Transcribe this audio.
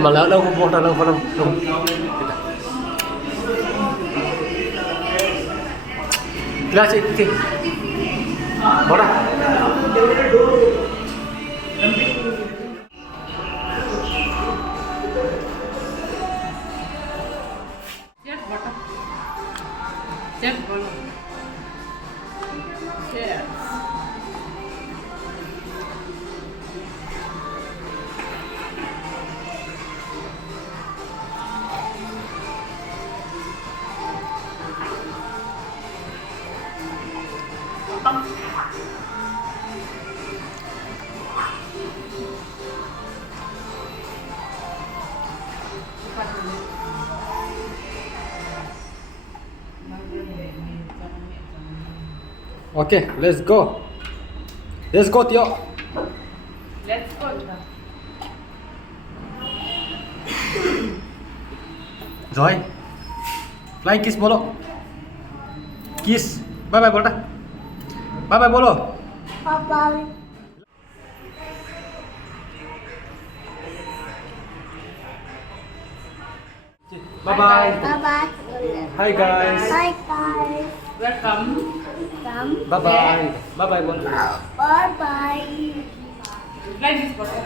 mà lỡ đâu không đâu không đâu không ra chị bỏ ra Cheers, bottom. Cheers, bottom. Cheers. okay let's go Tio Let's go. rồi flying kiss बोलो kiss bye bye बोलना bye bye बोलो Bye-bye. bye bye Bye-bye. hi guys Bye, guys. Welcome. Come. bye bye बोल Bye-bye. Like this bottom.